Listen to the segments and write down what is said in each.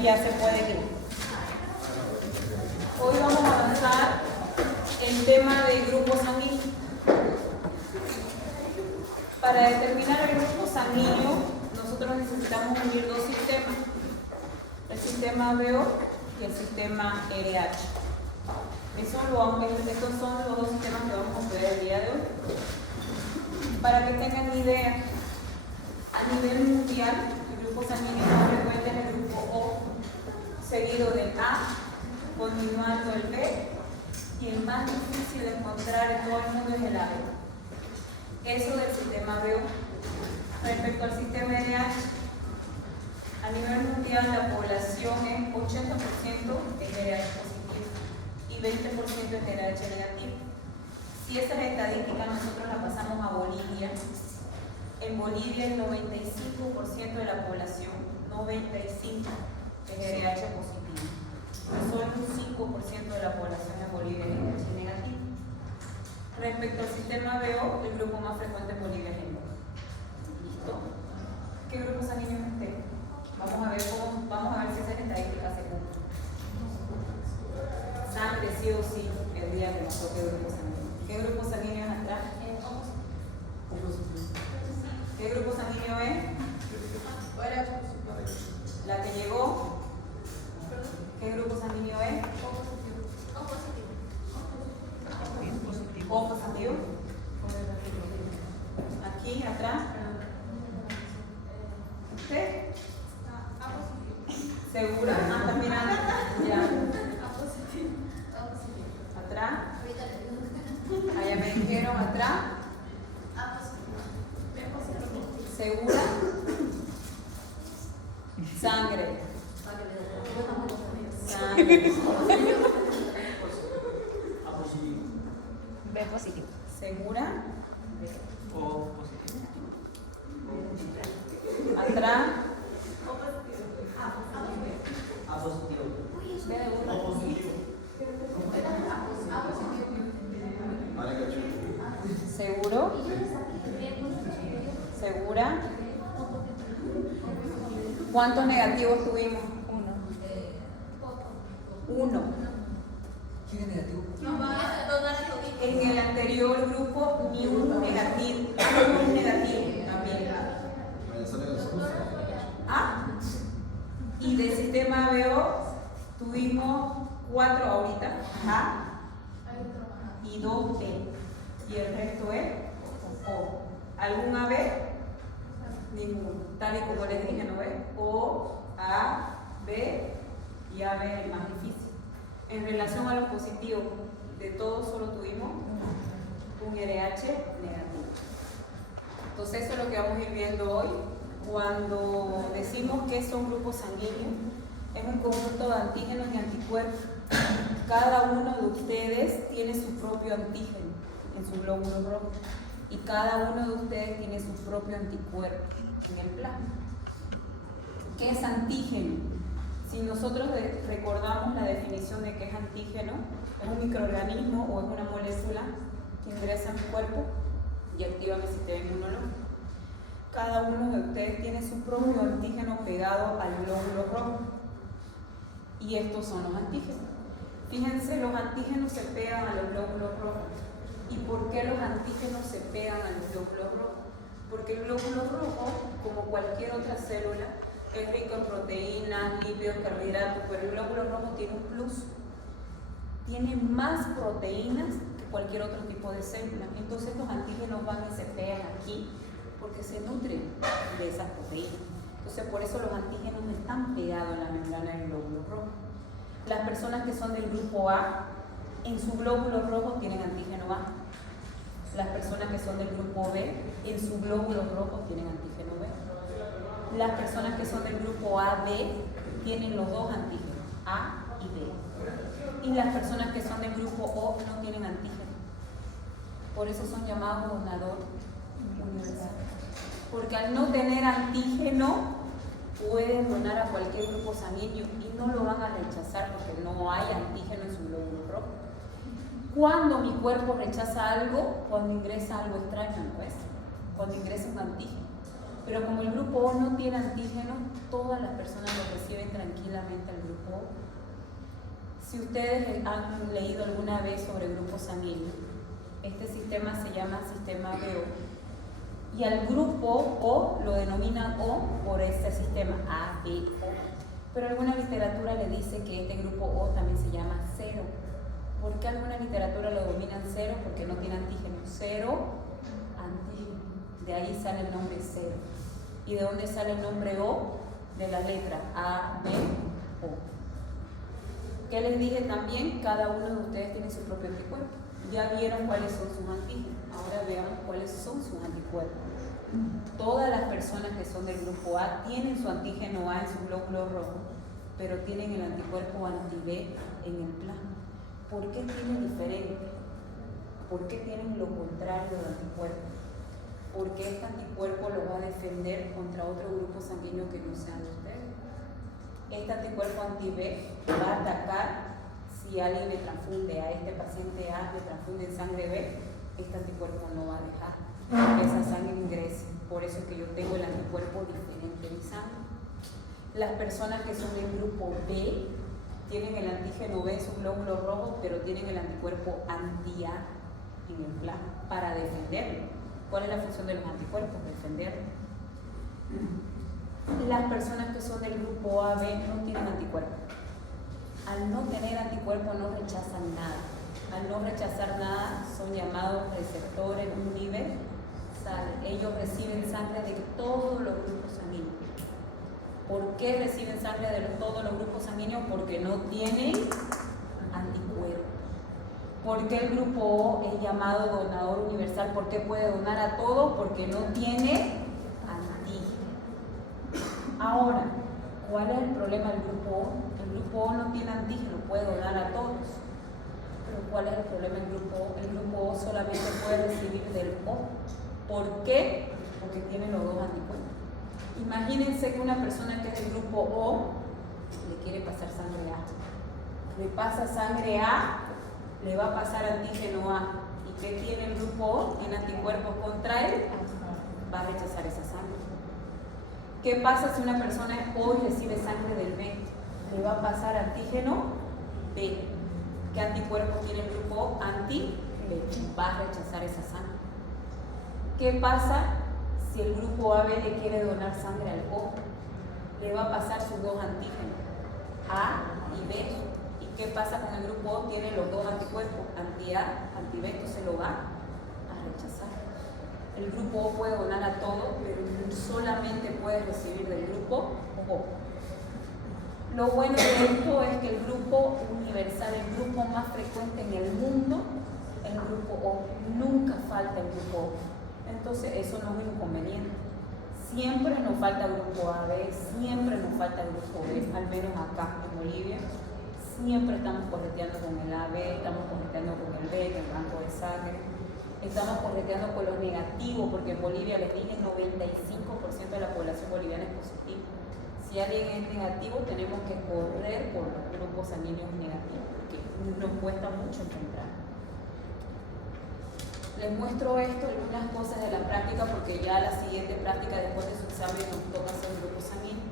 ahí ya se puede ir. Hoy vamos a avanzar el tema de grupo sanguíneo. Para determinar el grupo sanguíneo, nosotros necesitamos unir dos sistemas, el sistema BO y el sistema RH. Estos son los dos sistemas que vamos a ver el día de hoy. Para que tengan idea, a nivel mundial, el grupo sanguíneo más frecuente es el grupo O, seguido del A, continuando el B, y el más difícil de encontrar en todo el mundo es el AB. Eso del sistema BO. Respecto al sistema RH, a nivel mundial la población es 80% es RH positivo y 20% es RH negativo. Si esas estadísticas nosotros las pasamos a Bolivia, en Bolivia el 95% de la población, 95%, es RH positivo. Y solo un 5% de la población en Bolivia es RH negativo. Respecto al sistema BO, el grupo más frecuente en Bolivia es el O. ¿Listo? ¿Qué grupo sanguíneo es usted? Vamos a ver si esas estadísticas se cumplen. Sangre sí o sí, el día que nos toque grupo sanguíneo. ¿Qué grupo sanguíneo es atrás? ¿Qué grupo sanguíneo es? La que llegó. ¿Qué grupo sanguíneo es? O positivo. Aquí, atrás. ¿Usted? ¿Segura? Ah, está mirando. Ya. Atrás. Allá me dijeron atrás. ¿Segura? Sangre. Sangre. B positivo. ¿Segura? O positivo. Atrás. A positivo. O positivo. ¿Seguro? ¿Segura? ¿Cuántos negativos tuvimos? Uno. ¿Quién es negativo? En el anterior grupo, ni un negativo. Un negativo también. ¿Ah? Y del sistema BO tuvimos 4 ahorita. A y 2 B. Y el resto es O. ¿Algún AB? Ninguno. Tal y como les dije, ¿no ves? O, A, B y AB es el más difícil. En relación a los positivos, de todos solo tuvimos un RH negativo. Entonces eso es lo que vamos a ir viendo hoy. Cuando decimos que son grupos sanguíneos, es un conjunto de antígenos y anticuerpos. Cada uno de ustedes tiene su propio antígeno en su glóbulo rojo y cada uno de ustedes tiene su propio anticuerpo en el plasma. ¿Qué es antígeno? Si nosotros recordamos la definición de qué es antígeno, es un microorganismo o es una molécula que ingresa en mi cuerpo y activa mi sistema inmunológico. Cada uno de ustedes tiene su propio antígeno pegado al glóbulo rojo. Y estos son los antígenos. Fíjense, los antígenos se pegan a los glóbulos rojos. ¿Y por qué los antígenos se pegan a los glóbulos rojos? Porque el glóbulo rojo, como cualquier otra célula, es rico en proteínas, lípidos, carbohidratos, pero el glóbulo rojo tiene un plus. Tiene más proteínas que cualquier otro tipo de célula. Entonces los antígenos van y se pegan aquí porque se nutren de esas proteínas. Entonces por eso los antígenos están pegados en la membrana del glóbulo rojo. Las personas que son del grupo A, en su glóbulo rojo tienen antígeno A. Las personas que son del grupo B, en su glóbulo rojo tienen antígeno B. Las personas que son del grupo AB tienen los dos antígenos, A y B. Y las personas que son del grupo O no tienen antígeno. Por eso son llamados donador universal. Porque al no tener antígeno, pueden donar a cualquier grupo sanguíneo y no lo van a rechazar porque no hay antígeno en su glóbulo rojo. Cuando mi cuerpo rechaza algo, cuando ingresa algo extraño, pues, cuando ingresa un antígeno. Pero como el grupo O no tiene antígeno, todas las personas lo reciben tranquilamente al grupo O. Si ustedes han leído alguna vez sobre grupos sanguíneos, este sistema se llama sistema BO. Y al grupo O lo denominan O por este sistema A, B, O. Pero alguna literatura le dice que este grupo O también se llama 0. ¿Por qué alguna literatura lo denominan 0? Porque no tiene antígeno. 0 antígeno. De ahí sale el nombre 0. ¿Y de dónde sale el nombre O? De la letra A, B, O. ¿Qué les dije también? Cada uno de ustedes tiene su propio anticuerpo. Ya vieron cuáles son sus antígenos. Ahora veamos cuáles son sus anticuerpos. Todas las personas que son del grupo A tienen su antígeno A en su glóbulo rojo, pero tienen el anticuerpo anti-B en el plasma. ¿Por qué tienen diferente? ¿Por qué tienen lo contrario del anticuerpo? Porque este anticuerpo lo va a defender contra otro grupo sanguíneo que no sea de ustedes. Este anticuerpo anti-B va a atacar si alguien le transfunde a este paciente A, le transfunde en sangre B, este anticuerpo no va a dejar que esa sangre ingrese. Por eso es que yo tengo el anticuerpo diferente en mi sangre. Las personas que son del grupo B tienen el antígeno B en su glóbulo rojo, pero tienen el anticuerpo anti-A en el plasma para defenderlo. ¿Cuál es la función de los anticuerpos? Defenderlo. Las personas que son del grupo AB no tienen anticuerpos. Al no tener anticuerpos no rechazan nada. Al no rechazar nada son llamados receptores universales. Ellos reciben sangre de todos los grupos sanguíneos. ¿Por qué reciben sangre de todos los grupos sanguíneos? Porque no tienen anticuerpos. ¿Por qué el grupo O es llamado donador universal? ¿Por qué puede donar a todos? Porque no tiene antígeno. Ahora, ¿cuál es el problema del grupo O? El grupo O no tiene antígeno, puede donar a todos. Pero ¿cuál es el problema del grupo O? El grupo O solamente puede recibir del O. ¿Por qué? Porque tiene los dos anticuerpos. Imagínense que una persona que es del grupo O le quiere pasar sangre A. Le pasa sangre A, le va a pasar antígeno A. ¿Y qué tiene el grupo O? Tiene anticuerpos contra él, va a rechazar esa sangre. ¿Qué pasa si una persona es O y recibe sangre del B? Le va a pasar antígeno B. ¿Qué anticuerpos tiene el grupo O? Anti-B. Va a rechazar esa sangre. ¿Qué pasa si el grupo AB le quiere donar sangre al O? Le va a pasar sus dos antígenos, A y B. ¿Y qué pasa con el grupo O? Tiene los dos anticuerpos, anti-A, anti-B, entonces lo va a rechazar. El grupo O puede donar a todo, pero solamente puede recibir del grupo O. Lo bueno de esto es que el grupo universal, el grupo más frecuente en el mundo, es el grupo O. Nunca falta el grupo O. Entonces eso no es un inconveniente. Siempre nos falta el grupo AB, siempre nos falta el grupo B, al menos acá en Bolivia. Siempre estamos correteando con el AB, estamos correteando con el B, con el banco de sangre. Estamos correteando con los negativos, porque en Bolivia les dije 95% de la población boliviana es positiva. Si alguien es negativo, tenemos que correr por los grupos sanguíneos negativos, porque nos cuesta mucho encontrar. Les muestro esto, algunas cosas de la práctica, porque ya la siguiente práctica después de su examen nos toca hacer un grupo sanguíneo.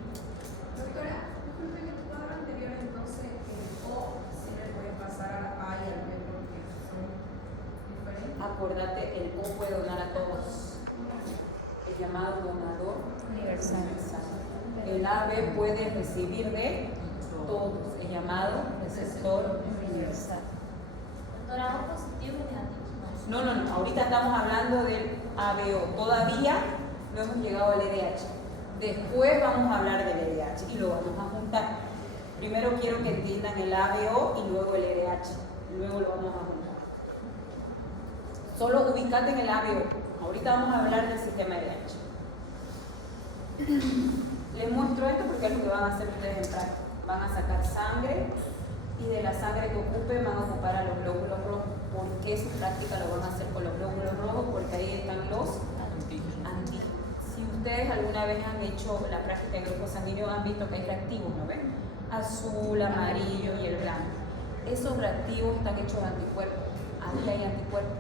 Doctora, disculpe en el cuadro anterior entonces el O sí le puede pasar a la A y al B porque son diferentes. Acordate, el O puede donar a todos. El llamado donador universal. El AB puede recibir de todos. El llamado receptor universal. Doctora, ¿O positivo y negativo? No, ahorita estamos hablando del ABO. Todavía no hemos llegado al LDH. Después vamos a hablar del LDH y lo vamos a juntar. Primero quiero que entiendan el ABO y luego el LDH. Luego lo vamos a juntar. Solo ubicate en el ABO. Ahorita vamos a hablar del sistema LDH. Les muestro esto porque es lo que van a hacer ustedes en práctica. Van a sacar sangre y de la sangre que ocupen van a ocupar a los glóbulos rojos. ¿Por qué su práctica lo van a hacer con los glóbulos rojos? Porque ahí están los antígenos. Si ustedes alguna vez han hecho la práctica de grupos sanguíneos, han visto que hay reactivos, ¿no ven? Azul, amarillo y el blanco. Esos reactivos están hechos de anticuerpos. Ahí hay anticuerpos.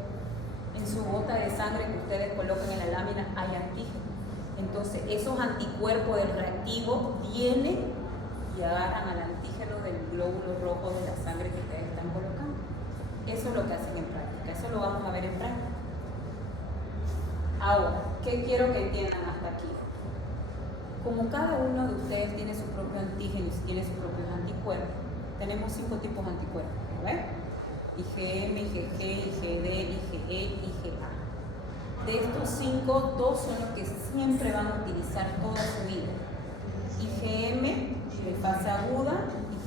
En su gota de sangre que ustedes colocan en la lámina hay antígenos. Entonces, esos anticuerpos del reactivo vienen y agarran al antígeno del glóbulo rojo de la sangre que ustedes están colocando. Eso es lo que hacen en práctica, eso lo vamos a ver en práctica. Ahora, ¿qué quiero que entiendan hasta aquí? Como cada uno de ustedes tiene su propio antígeno y tiene sus propios anticuerpos, tenemos 5 tipos de anticuerpos, ¿verdad? IgM, IgG, IgD, IgE, IgA. De estos 5, 2 son los que siempre van a utilizar toda su vida. IgM de fase aguda,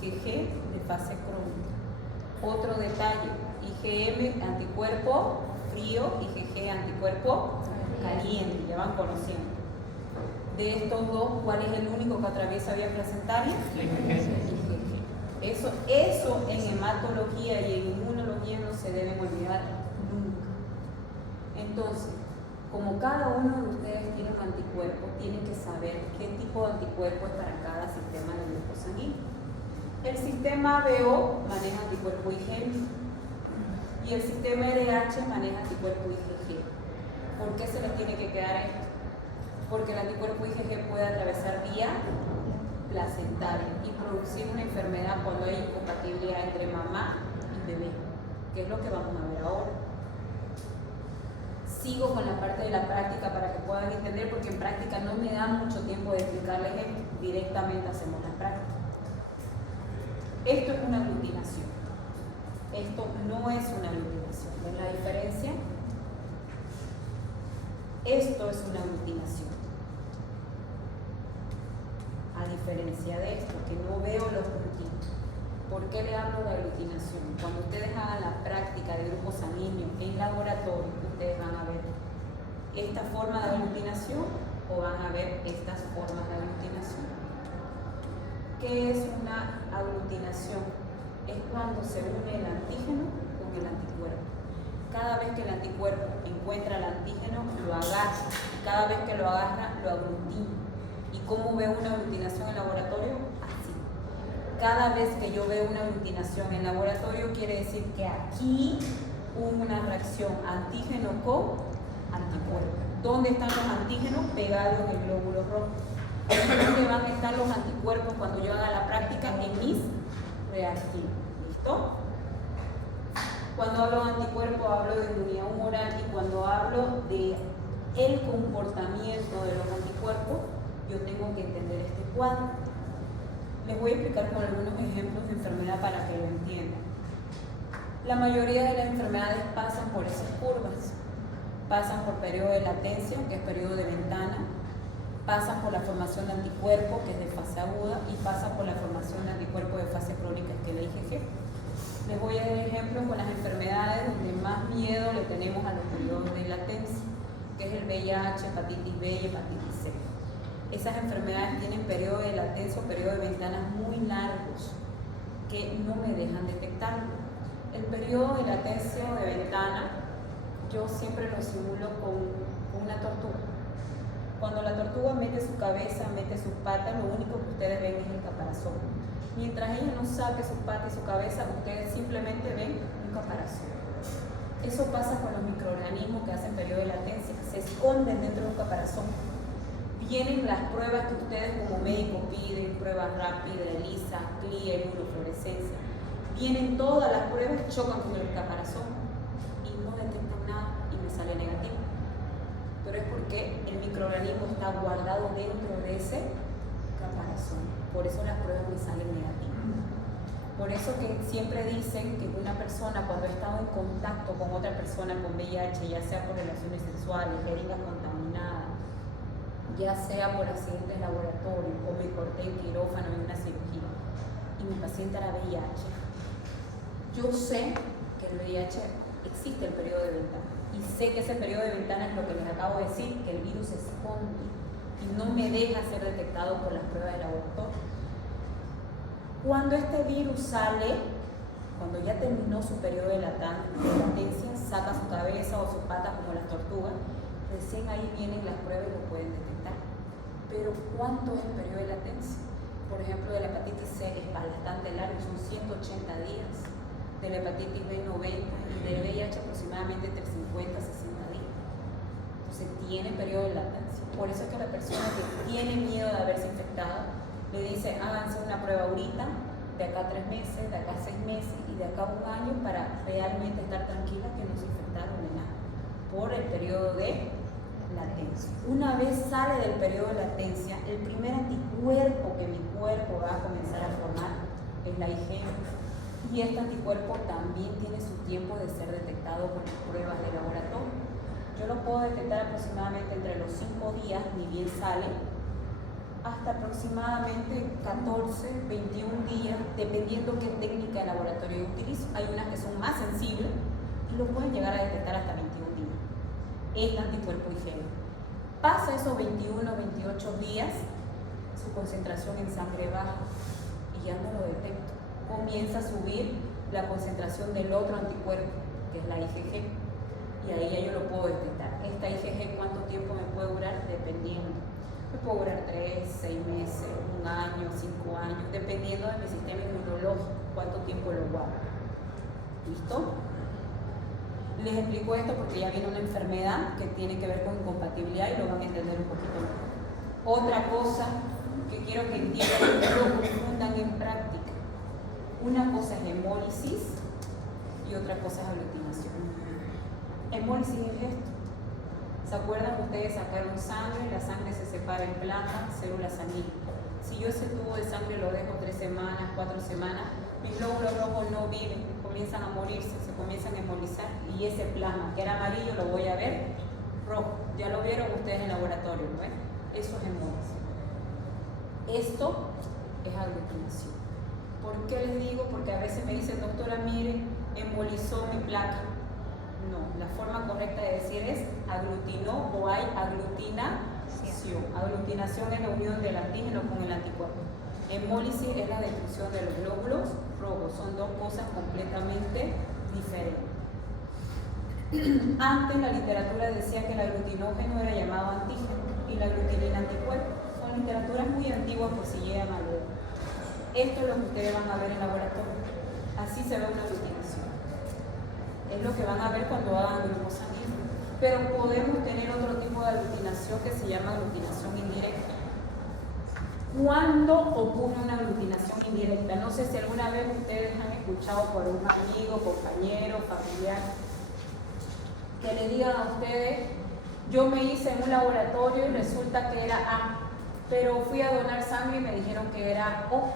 IgG de fase crónica. Otro detalle, IgM anticuerpo frío, IgG anticuerpo caliente, ya van conociendo. De estos dos, ¿cuál es el único que atraviesa vía placentaria? IgG. Eso en hematología y en inmunología no se deben olvidar nunca. Entonces, como cada uno de ustedes tiene un anticuerpo, tienen que saber qué tipo de anticuerpo es para cada sistema de grupo sanguíneo. El sistema BO maneja anticuerpo IgM y el sistema RH maneja anticuerpo IgG. ¿Por qué se les tiene que quedar esto? Porque el anticuerpo IgG puede atravesar vía placentaria y producir una enfermedad cuando hay incompatibilidad entre mamá y bebé, que es lo que vamos a ver ahora. Sigo con la parte de la práctica para que puedan entender, porque en práctica no me da mucho tiempo de explicarles esto, directamente hacemos la práctica. Esto es una aglutinación, esto no es una aglutinación, ¿ven la diferencia? Esto es una aglutinación, a diferencia de esto, que no veo los puntitos. ¿Por qué le hablo de aglutinación? Cuando ustedes hagan la práctica de grupo sanguíneo en laboratorio, ustedes van a ver esta forma de aglutinación o van a ver estas formas de aglutinación. ¿Qué es una aglutinación? Es cuando se une el antígeno con el anticuerpo. Cada vez que el anticuerpo encuentra el antígeno, lo agarra. Cada vez que lo agarra, lo aglutina. ¿Y cómo veo una aglutinación en laboratorio? Así. Cada vez que yo veo una aglutinación en laboratorio, quiere decir que aquí hubo una reacción antígeno con anticuerpo. ¿Dónde están los antígenos? Pegados en el glóbulo rojo. ¿Dónde van a estar los anticuerpos cuando yo haga la práctica? En mis reactivos. ¿Listo? Cuando hablo de anticuerpos, hablo de inmunidad humoral, y cuando hablo de el comportamiento de los anticuerpos, yo tengo que entender este cuadro. Les voy a explicar con algunos ejemplos de enfermedad para que lo entiendan. La mayoría de las enfermedades pasan por esas curvas. Pasan por periodo de latencia, que es periodo de ventana, pasan por la formación de anticuerpos, que es de fase aguda, y pasan por la formación de anticuerpos de fase crónica, que es la IgG. Les voy a dar ejemplos con las enfermedades donde más miedo le tenemos a los periodos de latencia, que es el VIH, hepatitis B y hepatitis C. Esas enfermedades tienen periodos de latencia o periodos de ventanas muy largos que no me dejan detectarlo. El periodo de latencia o de ventana, yo siempre lo simulo con una tortuga. Cuando la tortuga mete su cabeza, mete sus patas, lo único que ustedes ven es el caparazón. Mientras ella no saque sus patas y su cabeza, ustedes simplemente ven un caparazón. Eso pasa con los microorganismos que hacen periodo de latencia, se esconden dentro de un caparazón. Vienen las pruebas que ustedes como médicos piden, pruebas rápidas, ELISA, CLIA, inmunofluorescencia. Vienen todas las pruebas, chocan con el caparazón y no detectan nada y me sale negativo. Pero es porque el microorganismo está guardado dentro de ese caparazón. Por eso las pruebas me salen negativas. Por eso que siempre dicen que una persona cuando ha estado en contacto con otra persona con VIH, ya sea por relaciones sexuales, jeringas contaminadas, ya sea por accidentes de laboratorio o me corté en quirófano en una cirugía y mi paciente era VIH, yo sé que el VIH existe el periodo de ventana y sé que ese periodo de ventana es lo que les acabo de decir, que el virus se esconde y no me deja ser detectado por las pruebas de laboratorio. Cuando este virus sale, cuando ya terminó su periodo de latencia, saca su cabeza o sus patas como las tortugas, recién ahí vienen las pruebas y lo pueden detectar. Pero ¿cuánto es el periodo de latencia? Por ejemplo, de la hepatitis C es bastante largo, son 180 días. De la hepatitis B 90 y del VIH aproximadamente entre 50 y 60 días. Entonces Entonces tiene periodo de latencia. Por eso es que la persona que tiene miedo de haberse infectado le dice háganse una prueba ahorita, de acá 3 meses, de acá 6 meses y de acá 1 año para realmente estar tranquila que no se infectaron de nada por el periodo de latencia. Una vez sale del periodo de latencia, el primer anticuerpo que mi cuerpo va a comenzar a formar es la IgM. Y este anticuerpo también tiene su tiempo de ser detectado con las pruebas de laboratorio. Yo lo puedo detectar aproximadamente entre los 5 días, ni bien sale, hasta aproximadamente 14, 21 días, dependiendo qué técnica de laboratorio yo utilizo. Hay unas que son más sensibles y lo pueden llegar a detectar hasta 21 días. El anticuerpo IgM. Pasa esos 21, 28 días, su concentración en sangre baja y ya no lo detecto. Comienza a subir la concentración del otro anticuerpo, que es la IgG, y ahí ya yo lo puedo detectar. Esta IgG, ¿cuánto tiempo me puede durar? Dependiendo. Me puede durar 3, 6 meses, 1 año, 5 años, dependiendo de mi sistema inmunológico, cuánto tiempo lo guardo. ¿Listo? Les explico esto porque ya viene una enfermedad que tiene que ver con incompatibilidad y lo van a entender un poquito mejor. Otra cosa que quiero que entiendan y lo confundan en práctica. Una cosa es hemólisis y otra cosa es aglutinación. Hemólisis es esto. ¿Se acuerdan que ustedes sacaron sangre? La sangre se separa en plasma, células sanguíneas. Si yo ese tubo de sangre lo dejo 3 semanas, 4 semanas, mis glóbulos rojos no viven, comienzan a morirse, se comienzan a hemolizar y ese plasma que era amarillo lo voy a ver rojo. Ya lo vieron ustedes en laboratorio, ¿no ven? Eso es hemólisis. Esto es aglutinación. ¿Por qué les digo? Porque a veces me dicen, doctora, mire, embolizó mi placa. No, la forma correcta de decir es aglutinó o hay aglutinación. Aglutinación es la unión del antígeno con el anticuerpo. Hemólisis es la destrucción de los glóbulos rojos. Son dos cosas completamente diferentes. Antes la literatura decía que el aglutinógeno era llamado antígeno y la aglutinina anticuerpo. Son literaturas muy antiguas por si llegan a leer. Esto es lo que ustedes van a ver en laboratorio. Así se ve una aglutinación. Es lo que van a ver cuando hagan grupos sanguíneos. Pero podemos tener otro tipo de aglutinación que se llama aglutinación indirecta. ¿Cuándo ocurre una aglutinación indirecta? No sé si alguna vez ustedes han escuchado por un amigo, compañero, familiar, que le digan a ustedes, yo me hice en un laboratorio y resulta que era A, pero fui a donar sangre y me dijeron que era O.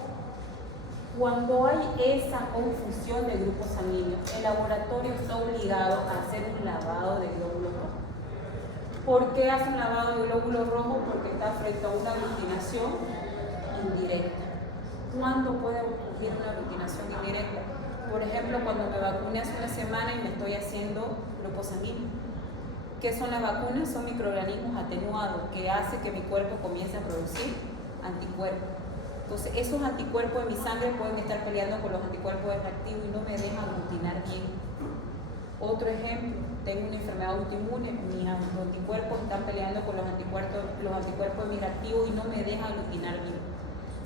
Cuando hay esa confusión de grupos sanguíneos, el laboratorio está obligado a hacer un lavado de glóbulos rojos. ¿Por qué hace un lavado de glóbulos rojos? Porque está frente a una aglutinación indirecta. ¿Cuándo puede ocurrir una aglutinación indirecta? Por ejemplo, cuando me vacuné hace una semana y me estoy haciendo grupo sanguíneo. ¿Qué son las vacunas? Son microorganismos atenuados que hacen que mi cuerpo comience a producir anticuerpos. Entonces, esos anticuerpos en mi sangre pueden estar peleando con los anticuerpos del reactivo y no me dejan aglutinar bien. Otro ejemplo, tengo una enfermedad autoinmune, mis anticuerpos están peleando con los anticuerpos de mi reactivo y no me dejan aglutinar bien.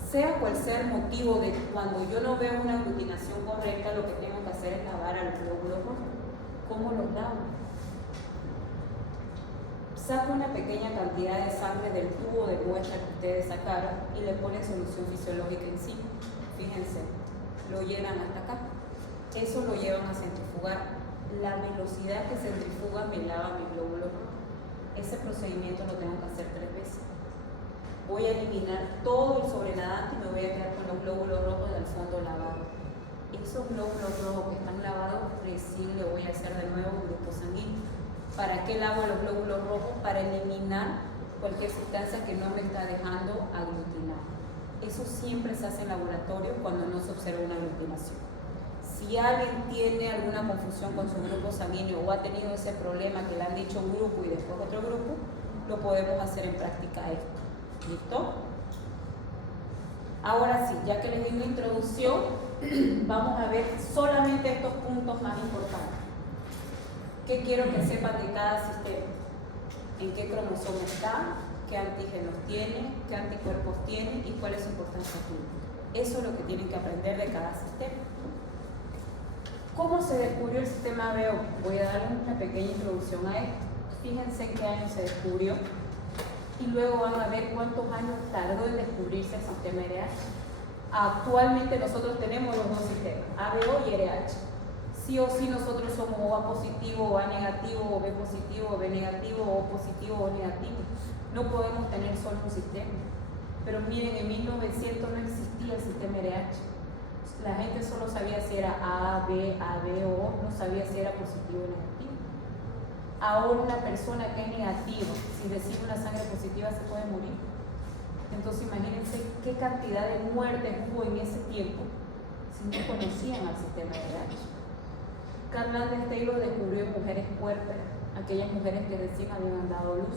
Sea cual sea el motivo de cuando yo no veo una aglutinación correcta, lo que tengo que hacer es lavar a los glóbulos rojos. ¿Cómo los lavo? Saco una pequeña cantidad de sangre del tubo de muestra que ustedes sacaron y le ponen solución fisiológica encima. Fíjense, lo llenan hasta acá. Eso lo llevan a centrifugar. La velocidad que centrifuga me lava mi glóbulo rojo. Ese procedimiento lo tengo que hacer 3 veces. Voy a eliminar todo el sobrenadante y me voy a quedar con los glóbulos rojos del fondo lavado. Esos glóbulos rojos que están lavados, recién le voy a hacer de nuevo un grupo sanguíneo. ¿Para qué lavo los glóbulos rojos? Para eliminar cualquier sustancia que no me está dejando aglutinar. Eso siempre se hace en laboratorio cuando no se observa una aglutinación. Si alguien tiene alguna confusión con su grupo sanguíneo o ha tenido ese problema que le han dicho un grupo y después otro grupo, lo podemos hacer en práctica esto. ¿Listo? Ahora sí, ya que les di una introducción, vamos a ver solamente estos puntos más importantes. ¿Qué quiero que sepan de cada sistema? ¿En qué cromosoma está? ¿Qué antígenos tiene? ¿Qué anticuerpos tiene? ¿Y cuál es su importancia clínica? Eso es lo que tienen que aprender de cada sistema. ¿Cómo se descubrió el sistema ABO? Voy a darles una pequeña introducción a esto. Fíjense en qué año se descubrió y luego van a ver cuántos años tardó en descubrirse el sistema RH. Actualmente nosotros tenemos los dos sistemas, ABO y RH. Sí o sí nosotros somos o A positivo o A negativo, o B positivo o B negativo, o positivo o negativo. No podemos tener solo un sistema. Pero miren, en 1900 no existía el sistema RH. La gente solo sabía si era A, B o O, no sabía si era positivo o negativo. Ahora una persona que es negativa, si recibe una sangre positiva, se puede morir. Entonces imagínense qué cantidad de muertes hubo en ese tiempo si no conocían al sistema RH. Karl Landers Taylor descubrió mujeres puérperas, aquellas mujeres que recién habían dado luz.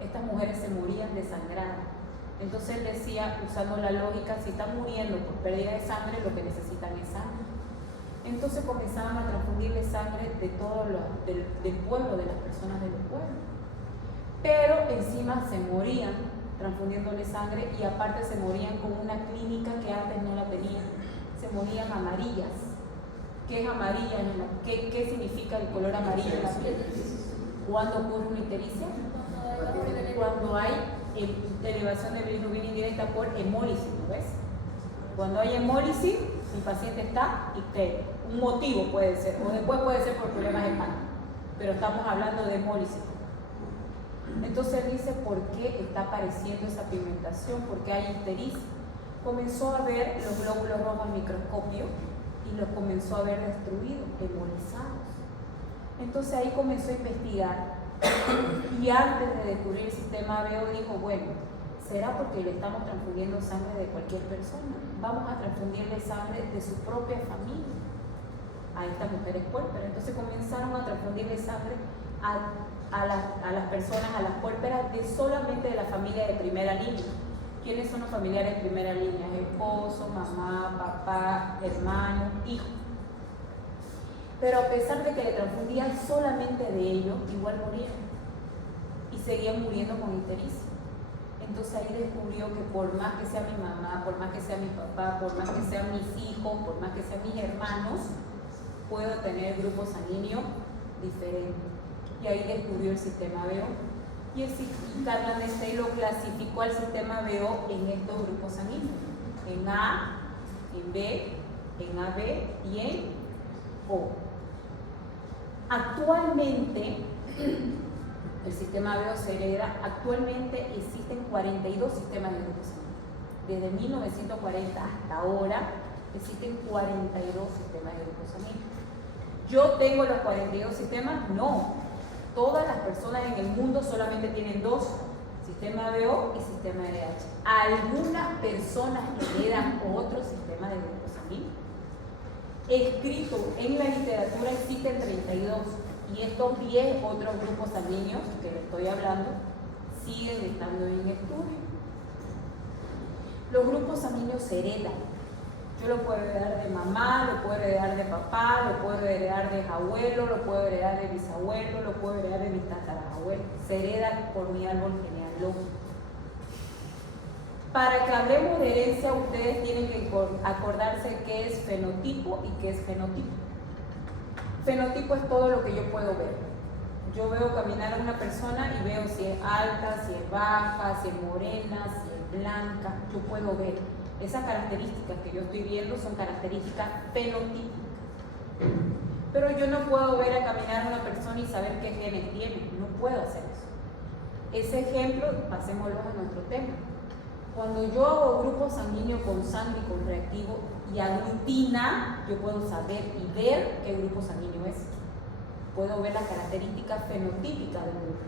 Estas mujeres se morían desangradas. Entonces él decía, usando la lógica, si están muriendo por pérdida de sangre, lo que necesitan es sangre. Entonces comenzaban a transfundirle sangre de todo del pueblo, de las personas del pueblo. Pero encima se morían transfundiéndole sangre y aparte se morían con una clínica que antes no la tenían. Se morían amarillas. ¿Qué es amarilla? ¿Qué significa el color amarillo en la piel? ¿Cuándo ocurre una ictericia? Cuando hay elevación de bilirrubina indirecta por hemólisis, ¿no ves? Cuando hay hemólisis, el paciente está ictérico. Un motivo puede ser, o después puede ser por problemas hepáticos, pero estamos hablando de hemólisis. Entonces dice, ¿por qué está apareciendo esa pigmentación? ¿Por qué hay ictericia? Comenzó a ver los glóbulos rojos al microscopio y los comenzó a ver destruidos, hemolizados. Entonces ahí comenzó a investigar y antes de descubrir el sistema ABO dijo, bueno, ¿será porque le estamos transfundiendo sangre de cualquier persona? Vamos a transfundirle sangre de su propia familia a estas mujeres puérperas. Entonces comenzaron a transfundirle sangre a las personas, a las puérperas de solamente de la familia de primera línea. ¿Quiénes son los familiares de primera línea? Esposo, mamá, papá, hermano, hijo. Pero a pesar de que le transfundían solamente de ellos, igual morían. Y seguían muriendo con ictericia. Entonces ahí descubrió que por más que sea mi mamá, por más que sea mi papá, por más que sean mis hijos, por más que sean mis hermanos, puedo tener grupo sanguíneo diferente. Y ahí descubrió el sistema BO. Y Karl Landers Taylor clasificó al sistema BO en estos grupos sanguíneos. En A, en B, en AB y en O. Actualmente, el sistema BO se hereda. Actualmente existen 42 sistemas de grupos sanguíneos. Desde 1940 hasta ahora existen 42 sistemas de grupos sanguíneos. ¿Yo tengo los 42 sistemas? No. Todas las personas en el mundo solamente tienen dos, sistema BO y sistema RH. Algunas personas heredan otro sistema de grupos sanguíneos. Escrito en la literatura existen 32 y estos 10 otros grupos sanguíneos que les estoy hablando siguen estando en estudio. Los grupos sanguíneos se heredan. Yo lo puedo heredar de mamá, lo puedo heredar de papá, lo puedo heredar de abuelo, lo puedo heredar de bisabuelo, lo puedo heredar de mis tatarabuelos. Se hereda por mi árbol genealógico. Para que hablemos de herencia, ustedes tienen que acordarse qué es fenotipo y qué es genotipo. Fenotipo es todo lo que yo puedo ver. Yo veo caminar a una persona y veo si es alta, si es baja, si es morena, si es blanca. Yo puedo ver. Esas características que yo estoy viendo son características fenotípicas. Pero yo no puedo ver a caminar a una persona y saber qué genes tiene. No puedo hacer eso. Ese ejemplo, pasémoslo a nuestro tema. Cuando yo hago grupo sanguíneo con sangre y con reactivo y aglutina, yo puedo saber y ver qué grupo sanguíneo es. Puedo ver las características fenotípicas del grupo.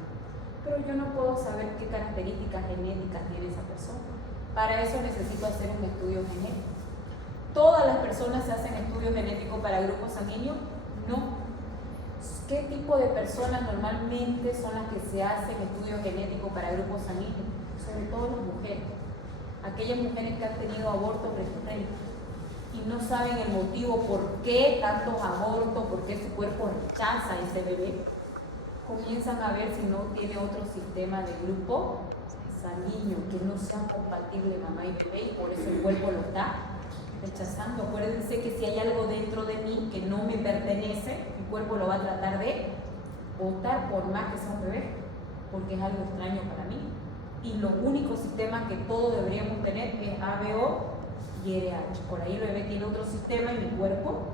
Pero yo no puedo saber qué características genéticas tiene esa persona. Para eso necesito hacer un estudio genético. ¿Todas las personas se hacen estudios genéticos para grupos sanguíneos? No. ¿Qué tipo de personas normalmente son las que se hacen estudios genéticos para grupos sanguíneos? Sobre todo las mujeres. Aquellas mujeres que han tenido abortos recurrentes y no saben el motivo por qué tantos abortos, por qué su cuerpo rechaza a ese bebé, comienzan a ver si no tiene otro sistema de grupo sanguíneo que no sea compatible mamá y bebé y por eso el cuerpo lo está rechazando. Acuérdense que si hay algo dentro de mí que no me pertenece, mi cuerpo lo va a tratar de votar por más que sea un bebé, porque es algo extraño para mí. Y los únicos sistemas que todos deberíamos tener es ABO y RH. Por ahí el bebé tiene otro sistema y mi cuerpo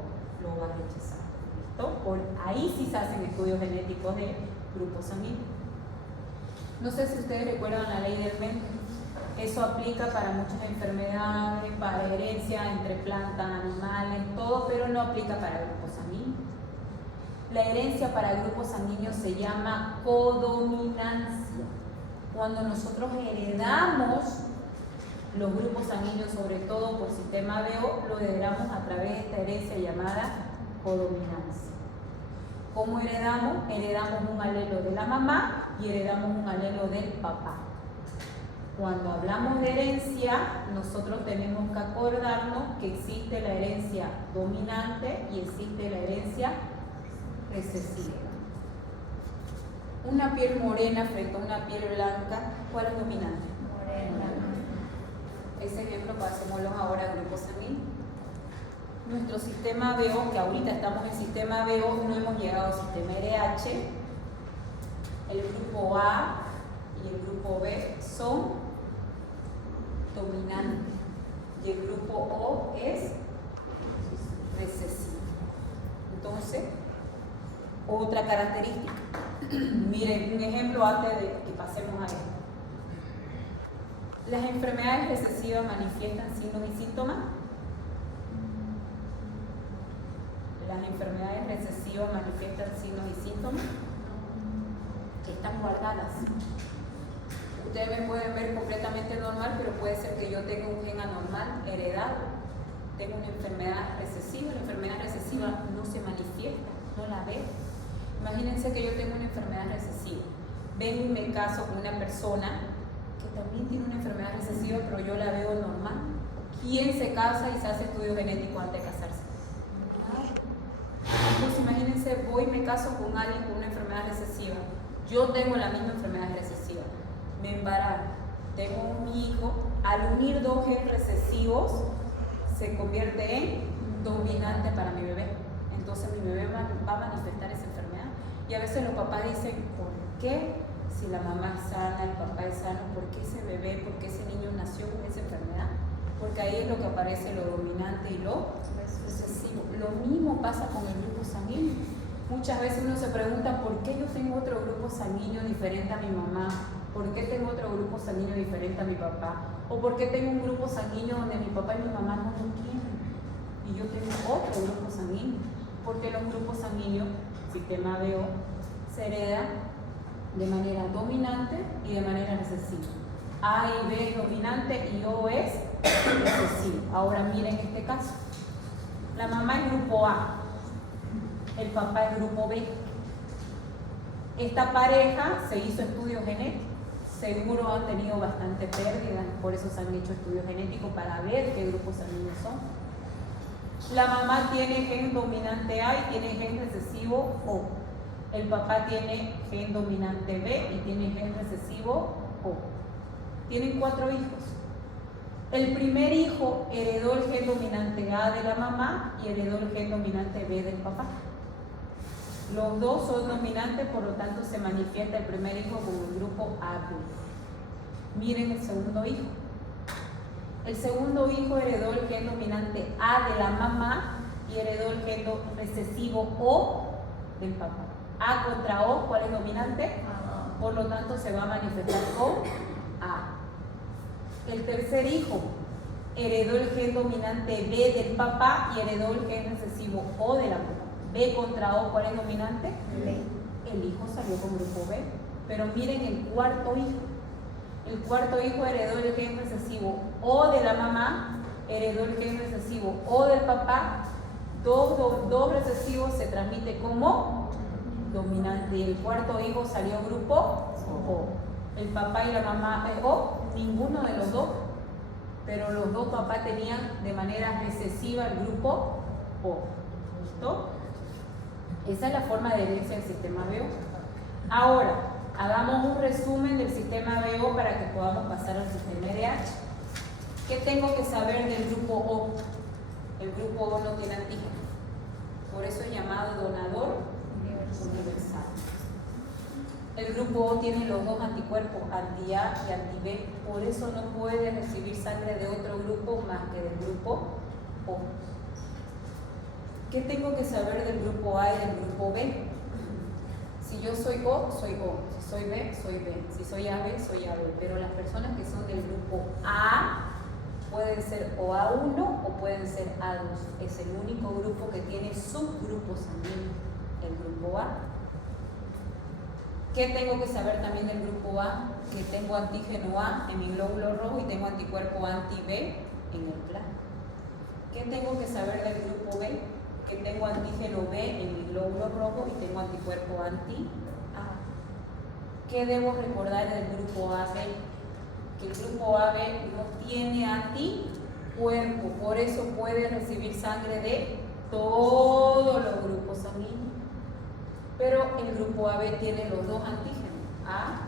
lo va a rechazar. ¿Listo? Por ahí sí se hacen estudios genéticos de grupos sanguíneos. No sé si ustedes recuerdan la ley del Mendel. Eso aplica para muchas enfermedades, para herencia entre plantas, animales, todo, pero no aplica para grupos sanguíneos. La herencia para grupos sanguíneos se llama codominancia. Cuando nosotros heredamos los grupos sanguíneos, sobre todo por sistema BO, lo heredamos a través de esta herencia llamada codominancia. ¿Cómo heredamos? Heredamos un alelo de la mamá y heredamos un alelo del papá. Cuando hablamos de herencia, nosotros tenemos que acordarnos que existe la herencia dominante y existe la herencia recesiva. Una piel morena frente a una piel blanca, ¿cuál es dominante? Morena. Ese ejemplo pasémoslo ahora a grupos sanguíneos. Nuestro sistema BO, que ahorita estamos en sistema BO, no hemos llegado al sistema RH. El grupo A y el grupo B son dominantes y el grupo O es recesivo. Entonces, otra característica. Miren, un ejemplo antes de que pasemos a esto. Las enfermedades recesivas manifiestan signos y síntomas. Las enfermedades recesivas manifiestan signos y síntomas. Están guardadas. Ustedes me pueden ver completamente normal, pero puede ser que yo tenga un gen anormal heredado. Tengo una enfermedad recesiva. La enfermedad recesiva no se manifiesta, no la veo. Imagínense que yo tengo una enfermedad recesiva. Vengo y me caso con una persona que también tiene una enfermedad recesiva, pero yo la veo normal. ¿Quién se casa y se hace estudio genético antes de casarse? Entonces imagínense, voy y me caso con alguien con una enfermedad recesiva. Yo tengo la misma enfermedad recesiva. Me embarazo, tengo un hijo. Al unir dos genes recesivos, se convierte en dominante para mi bebé. Entonces mi bebé va a manifestar esa enfermedad. Y a veces los papás dicen, ¿por qué? Si la mamá es sana, el papá es sano, ¿por qué ese bebé, por qué ese niño nació con esa enfermedad? Porque ahí es lo que aparece lo dominante y lo recesivo. Lo mismo pasa con el grupo sanguíneo. Muchas veces uno se pregunta, ¿por qué yo tengo otro grupo sanguíneo diferente a mi mamá? ¿Por qué tengo otro grupo sanguíneo diferente a mi papá? ¿O por qué tengo un grupo sanguíneo donde mi papá y mi mamá no lo quieren? Y yo tengo otro grupo sanguíneo. Porque los grupos sanguíneos, sistema BO, se heredan de manera dominante y de manera recesiva. A y B es dominante y O es recesivo. Ahora miren este caso. La mamá es grupo A, el papá es grupo B. Esta pareja se hizo estudios genéticos. Seguro han tenido bastante pérdida, por eso se han hecho estudios genéticos para ver qué grupos sanguíneos son. La mamá tiene gen dominante A y tiene gen recesivo O. El papá tiene gen dominante B y tiene gen recesivo O. Tienen 4 hijos. El primer hijo heredó el gen dominante A de la mamá y heredó el gen dominante B del papá. Los dos son dominantes, por lo tanto se manifiesta el primer hijo como el grupo AB. Miren el segundo hijo. El segundo hijo heredó el gen dominante A de la mamá y heredó el gen recesivo O del papá. A contra O, ¿cuál es dominante? Por lo tanto se va a manifestar con A. El tercer hijo heredó el gen dominante B del papá y heredó el gen recesivo O de la mamá. B contra O, ¿cuál es dominante? B. El hijo salió con grupo B. Pero miren el cuarto hijo. El cuarto hijo heredó el gen recesivo O de la mamá, heredó el gen recesivo O del papá. Dos recesivos se transmite como dominante. Y el cuarto hijo salió grupo O. El papá y la mamá O, ninguno de los dos. Pero los dos papás tenían de manera recesiva el grupo O. ¿Listo? Esa es la forma de herencia del sistema BO. Ahora, hagamos un resumen del sistema BO para que podamos pasar al sistema RH. ¿Qué tengo que saber del grupo O? El grupo O no tiene antígeno. Por eso es llamado donador universal. El grupo O tiene los dos anticuerpos, anti-A y anti-B, por eso no puede recibir sangre de otro grupo más que del grupo O. ¿Qué tengo que saber del grupo A y del grupo B? Si yo soy O, soy O. Si soy B, soy B. Si soy AB, soy AB. Pero las personas que son del grupo A pueden ser o A1 o pueden ser A2. Es el único grupo que tiene subgrupos sanguíneos, el grupo A. ¿Qué tengo que saber también del grupo A? Que tengo antígeno A en mi glóbulo rojo y tengo anticuerpo anti-B en el plasma. ¿Qué tengo que saber del grupo B? Que tengo antígeno B en mi glóbulo rojo y tengo anticuerpo anti-A. ¿Qué debo recordar del grupo AB? Que el grupo AB no tiene anticuerpo, por eso puede recibir sangre de todos los grupos sanguíneos. Pero el grupo AB tiene los dos antígenos, A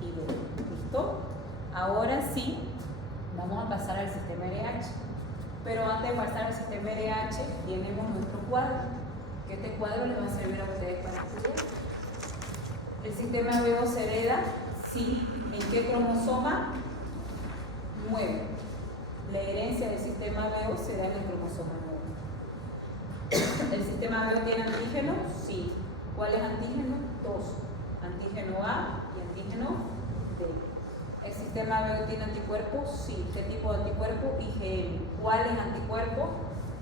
y B. ¿Listo? Ahora sí, vamos a pasar al sistema RH. Pero antes de pasar al sistema RH, tenemos nuestro cuadro, que este cuadro les va a servir a ustedes para estudiar. El sistema BO se hereda, sí. ¿En qué cromosoma? 9. La herencia del sistema BO se da en el cromosoma 9. ¿El sistema BO tiene antígeno? Sí. ¿Cuáles antígenos? 2. Antígeno A y antígeno B. ¿El sistema BO tiene anticuerpos? Sí. ¿Qué tipo de anticuerpo? IgM. ¿Cuáles anticuerpos?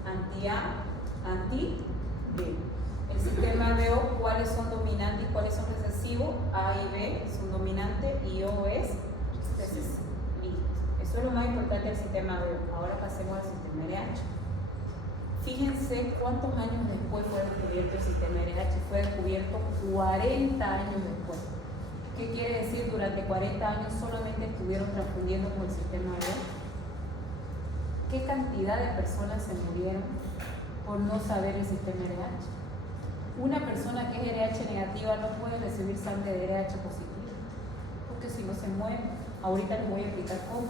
Anti-A, anti-B. El sistema BO, ¿cuáles son dominantes y cuáles son recesivos? A y B son dominantes y O es recesivo. Eso es lo más importante del sistema BO. Ahora pasemos al sistema RH. Fíjense cuántos años después fue descubierto el sistema RH. Fue descubierto 40 años después. ¿Qué quiere decir? Durante 40 años solamente estuvieron transfundiendo con el sistema BO. ¿Qué cantidad de personas se murieron por no saber el sistema RH? Una persona que es RH negativa no puede recibir sangre de RH positiva, porque si no se muere. Ahorita les voy a explicar cómo.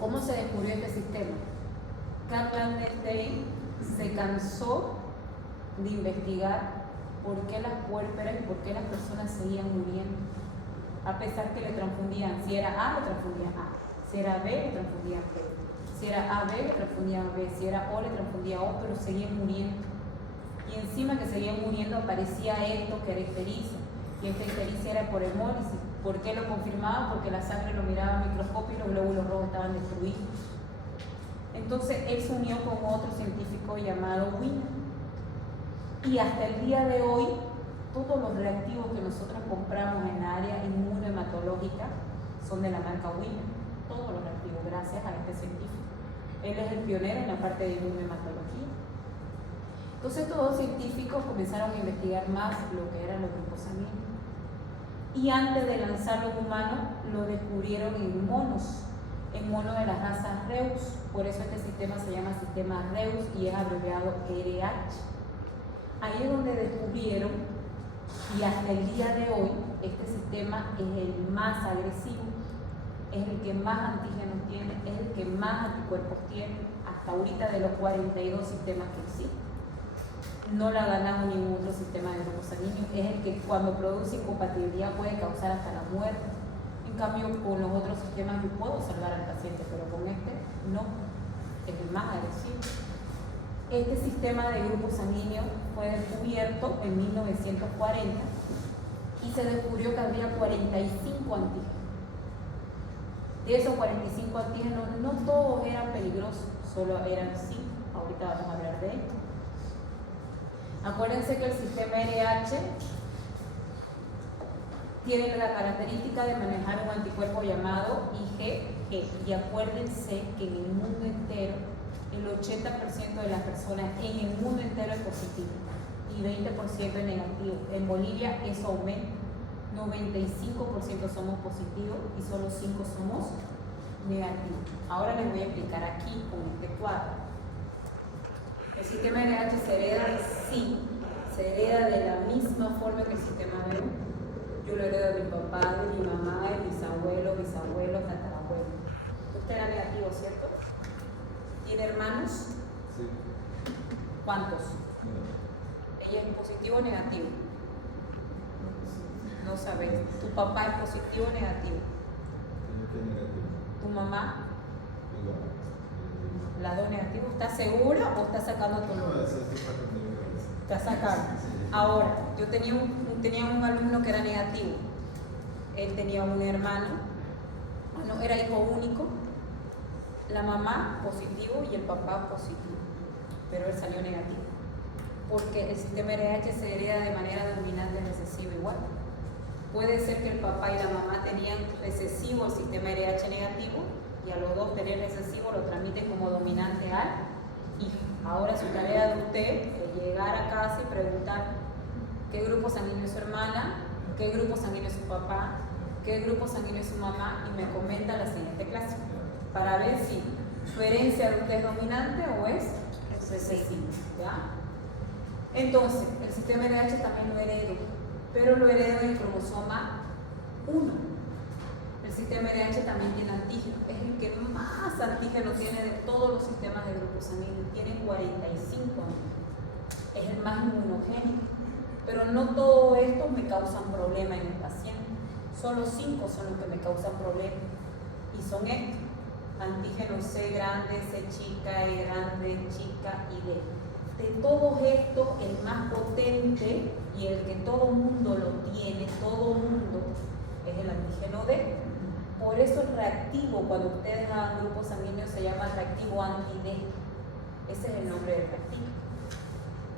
¿Cómo se descubrió este sistema? Karl Landstein se cansó de investigar por qué las puérperas y por qué las personas seguían muriendo, a pesar que le transfundían. Si era A, le transfundían A. Si era B, le transfundían B. Si era AB, le transfundían B. Si era O, le transfundían O, pero seguían muriendo. Y encima que seguían muriendo aparecía esto que era ictericia. Y esta ictericia era por hemólisis. ¿Por qué lo confirmaba? Porque la sangre lo miraba a microscopio y los glóbulos rojos estaban destruidos. Entonces él se unió con otro científico llamado Wiener. Y hasta el día de hoy, todos los reactivos que nosotros compramos en la área inmunohematológica son de la marca Wiener. Todos los reactivos, gracias a este científico. Él es el pionero en la parte de inmunohematología. Entonces estos dos científicos comenzaron a investigar más lo que eran los grupos sanguíneos. Y antes de lanzarlo en humanos, lo descubrieron en monos de la raza Reus. Por eso este sistema se llama sistema Reus y es abreviado RH. Ahí es donde descubrieron, y hasta el día de hoy, este sistema es el más agresivo, es el que más antígenos tiene, es el que más anticuerpos tiene, hasta ahorita de los 42 sistemas que existen. No lo ha ganado ningún otro sistema de grupos sanguíneos, es el que cuando produce incompatibilidad puede causar hasta la muerte. En cambio, con los otros sistemas yo puedo salvar al paciente, pero con este no, es el más agresivo. Este sistema de grupos sanguíneos fue descubierto en 1940 y se descubrió que había 45 antígenos. De esos 45 antígenos, no todos eran peligrosos, solo eran 5. Ahorita vamos a hablar de esto. Acuérdense que el sistema RH tiene la característica de manejar un anticuerpo llamado IgG. Y acuérdense que en el mundo entero, el 80% de las personas en el mundo entero es positivo y 20% es negativo. En Bolivia eso aumenta. 95% somos positivos y solo 5% somos negativos. Ahora les voy a explicar aquí con este cuadro. ¿El sistema RH se hereda? Sí, se hereda de la misma forma que el sistema BO. Yo lo heredo de mi papá, de mi mamá, de mis abuelos, tatarabuelos. Usted era negativo, ¿cierto? ¿Tiene hermanos? Sí. ¿Cuántos? Bueno. ¿Ella es positivo o negativo? No sabes. ¿Tu papá es positivo o negativo? ¿Tu mamá? Las dos negativas. ¿Estás segura o estás sacando tu nombre? Estás sacando. Ahora, yo tenía un alumno que era negativo. Él tenía un hermano, bueno, era hijo único. La mamá positivo y el papá positivo. Pero él salió negativo. Porque el sistema RH se hereda de manera dominante recesiva igual. Puede ser que el papá y la mamá tenían recesivo el sistema RH negativo y a los dos tener recesivo lo transmiten como dominante al hijo. Ahora su tarea de usted es llegar a casa y preguntar qué grupo sanguíneo es su hermana, qué grupo sanguíneo es su papá, qué grupo sanguíneo es su mamá y me comenta la siguiente clase para ver si su herencia de usted es dominante o es recesivo. ¿Ya? Entonces, el sistema RH también lo heredo, pero lo heredo en el cromosoma 1. El sistema RH también tiene antígeno, es el que más antígeno tiene de todos los sistemas de grupo sanguíneo, tiene 45 antígenos, es el más inmunogénico, pero no todo esto me causan problema en el paciente, solo 5 son los que me causan problema, y son estos, antígenos C grande, C chica, E grande, chica y D. De todos estos, el más potente y el que todo mundo lo tiene, todo mundo, es el antígeno D. Por eso el reactivo, cuando ustedes hagan grupos sanguíneos, se llama reactivo anti-D. Ese es el nombre del reactivo.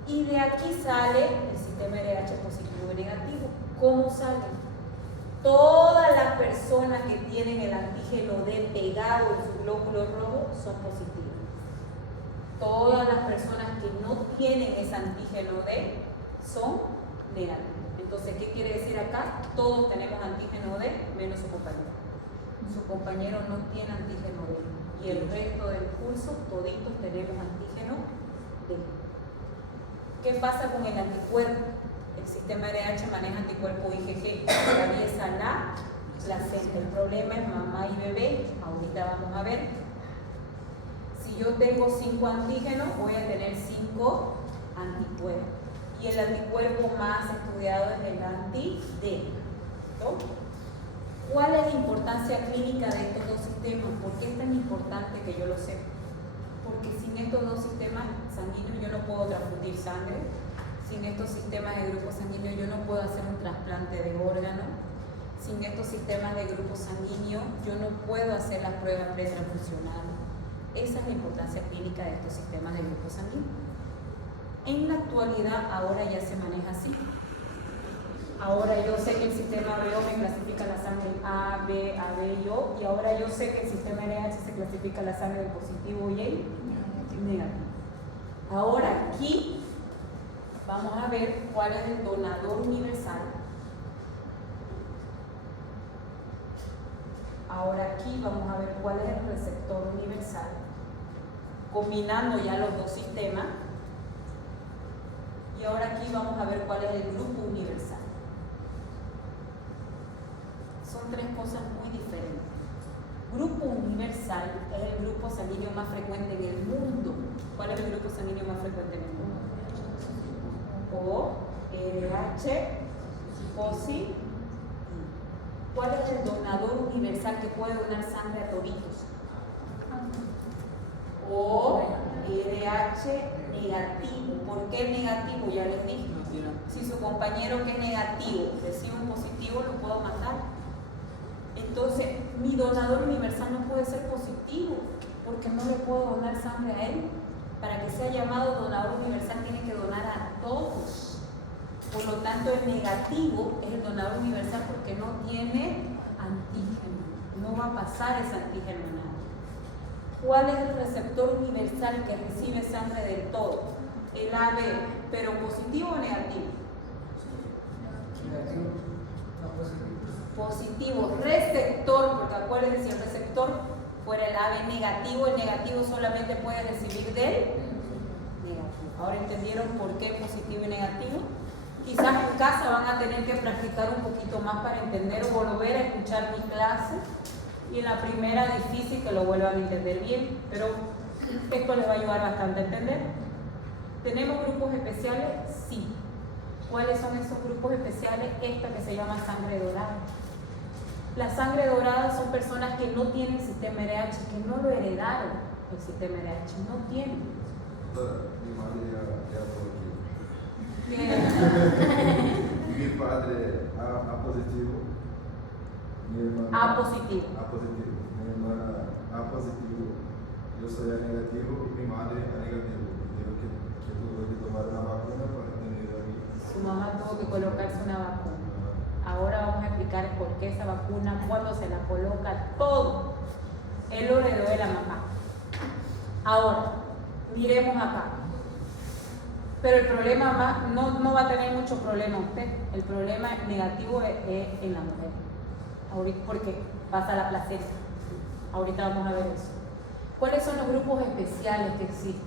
Y de aquí sale el sistema RH positivo y negativo. ¿Cómo sale? Todas las personas que tienen el antígeno D pegado en su glóbulo rojo son positivas. Todas las personas que no tienen ese antígeno D son negativas. Entonces, ¿qué quiere decir acá? Todos tenemos antígeno D menos su compañero. Su compañero no tiene antígeno D y el resto del curso, toditos tenemos antígeno D. ¿Qué pasa con el anticuerpo? El sistema RH maneja anticuerpo IgG, atraviesa la placenta. El problema es mamá y bebé, ahorita vamos a ver. Si yo tengo 5 antígenos, voy a tener 5 anticuerpos. Y el anticuerpo más estudiado es el anti-D. ¿No? ¿Cuál es la importancia clínica de estos dos sistemas? ¿Por qué es tan importante que yo lo sepa? Porque sin estos dos sistemas sanguíneos yo no puedo transfundir sangre. Sin estos sistemas de grupo sanguíneo yo no puedo hacer un trasplante de órgano. Sin estos sistemas de grupo sanguíneo yo no puedo hacer las pruebas pretransfusionales. Esa es la importancia clínica de estos sistemas de grupo sanguíneo. En la actualidad ahora ya se maneja así. Ahora yo sé que el sistema BO me clasifica la sangre A, B y O, y ahora yo sé que el sistema RH se clasifica la sangre en positivo y en negativo. Ahora aquí vamos a ver cuál es el donador universal. Ahora aquí vamos a ver cuál es el receptor universal. Combinando ya los dos sistemas. Y ahora aquí vamos a ver cuál es el grupo universal. Son tres cosas muy diferentes. Grupo universal es el grupo sanguíneo más frecuente en el mundo. ¿Cuál es el grupo sanguíneo más frecuente en el mundo? O, RH, POSI. ¿Cuál es el donador universal que puede donar sangre a toditos? O, RH negativo. ¿Por qué negativo? Ya les dije. Si su compañero que es negativo recibe un positivo, lo puedo matar. Entonces, mi donador universal no puede ser positivo porque no le puedo donar sangre a él. Para que sea llamado donador universal tiene que donar a todos. Por lo tanto, el negativo es el donador universal porque no tiene antígeno. No va a pasar ese antígeno a nadie. ¿Cuál es el receptor universal que recibe sangre del todo? El AB, pero positivo o negativo. Negativo, no positivo. Positivo, receptor, porque acuérdense, si el receptor fuera el AB negativo, el negativo solamente puede recibir del negativo. Ahora entendieron por qué positivo y negativo. Quizás en casa van a tener que practicar un poquito más para entender o volver a escuchar mi clase. Y en la primera difícil que lo vuelvan a entender bien, pero esto les va a ayudar bastante a entender. ¿Tenemos grupos especiales? Sí. ¿Cuáles son esos grupos especiales? Esta que se llama sangre dorada. La sangre dorada son personas que no tienen sistema RH, que no lo heredaron el sistema RH, no tienen. Mi madre era positivo. Bien. Mi padre A positivo. Mi hermana A positivo. A positivo. Mi hermana A positivo. Yo soy A negativo y mi madre A negativo. Digo que tuve que tomar una vacuna para tener a mí. Su mamá tuvo que colocarse una vacuna. Ahora vamos a explicar por qué esa vacuna, cuándo se la coloca, todo. Él lo heredó de la mamá. Ahora, miremos acá. Pero el problema más, no va a tener mucho problema usted. El problema negativo es en la mujer. Ahorita, porque pasa la placenta. Ahorita vamos a ver eso. ¿Cuáles son los grupos especiales que existen?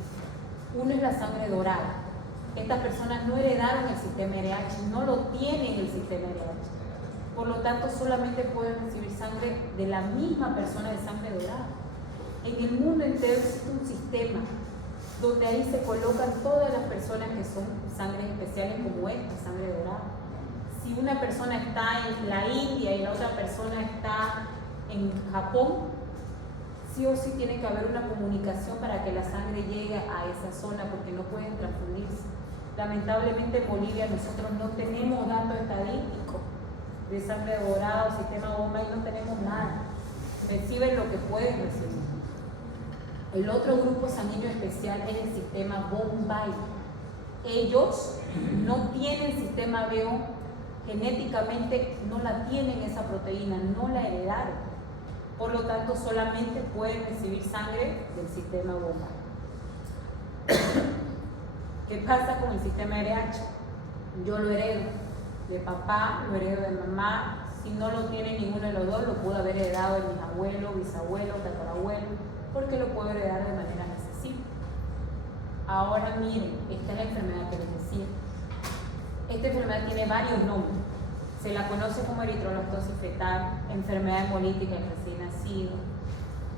Uno es la sangre dorada. Estas personas no heredaron el sistema RH, no lo tienen el sistema RH. Por lo tanto, solamente pueden recibir sangre de la misma persona de sangre dorada. En el mundo entero existe un sistema donde ahí se colocan todas las personas que son sangres especiales como esta, sangre dorada. Si una persona está en la India y la otra persona está en Japón, sí o sí tiene que haber una comunicación para que la sangre llegue a esa zona porque no pueden transfundirse. Lamentablemente en Bolivia nosotros no tenemos datos estadísticos de sangre dorada o sistema Bombay, no tenemos nada. Reciben lo que pueden recibir. El otro grupo sanguíneo especial es el sistema Bombay. Ellos no tienen sistema BO, genéticamente no la tienen esa proteína, no la heredaron. Por lo tanto, solamente pueden recibir sangre del sistema Bombay. ¿Qué pasa con el sistema RH? Yo lo heredo de papá, lo heredo de mamá. Si no lo tiene ninguno de los dos, lo puedo haber heredado de mis abuelos, bisabuelos, tatarabuelos, porque lo puedo heredar de manera recesiva. Ahora miren, esta es la enfermedad que les decía. Esta enfermedad tiene varios nombres. Se la conoce como eritrolactosis fetal, enfermedad hemolítica en recién nacido